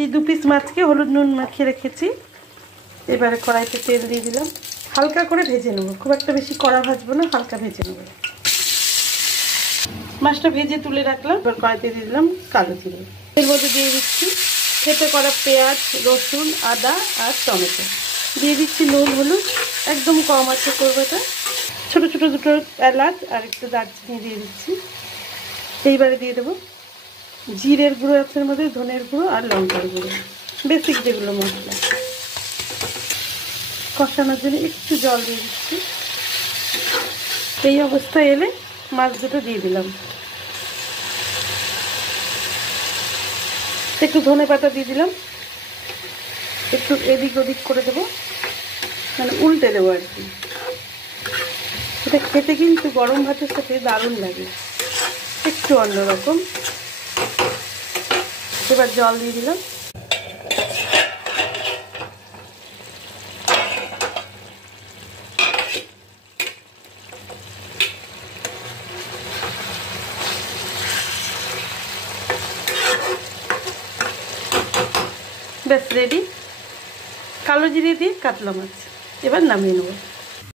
এই 2 পিস মাছকে হলুদ নুন মাখিয়ে রেখেছি। এবারে কড়াইতে তেল দিয়ে দিলাম, হালকা করে ভেজে নেব, খুব একটা বেশি কড়া ভাজবো না, হালকা ভেজে নেব। মাছটা ভেজে তুলে রাখলাম। এবার কড়াইতে দিয়ে দিলাম কালো জিরে, এর মধ্যে দিয়ে দিচ্ছি থেঁতে করা পেঁয়াজ, রসুন, আদা আর টমেটো, দিয়ে দিচ্ছি নুন হলুদ, একদম কম আছে করবো এটা। ছোটো ছোটো দুটো এলাচ আর একটু দারচিনি দিয়ে দিচ্ছি। এইবারে দিয়ে দেবো জিরের গুঁড়ো আছে এর মধ্যে, ধনের গুঁড়ো আর লঙ্কার গুঁড়ো, বেসিক যেগুলো মশলা। কষানোর জন্য একটু জল দিয়ে দিচ্ছি। এই অবস্থায় এলে মাছ দুটো দিয়ে দিলাম, একটু ধনে পাতা দিয়ে দিলাম, একটু এদিক ওদিক করে দেবো, মানে উল্টে দেবো আর কি। এটা খেতে কিন্তু গরম ভাতের সাথে দারুণ লাগে, একটু অন্যরকম। এবার জল দিয়ে দিলাম। ব্যাস রেডি, কালো জিরে দিয়ে কাতলা মাছ। এবার নামিয়ে নেব।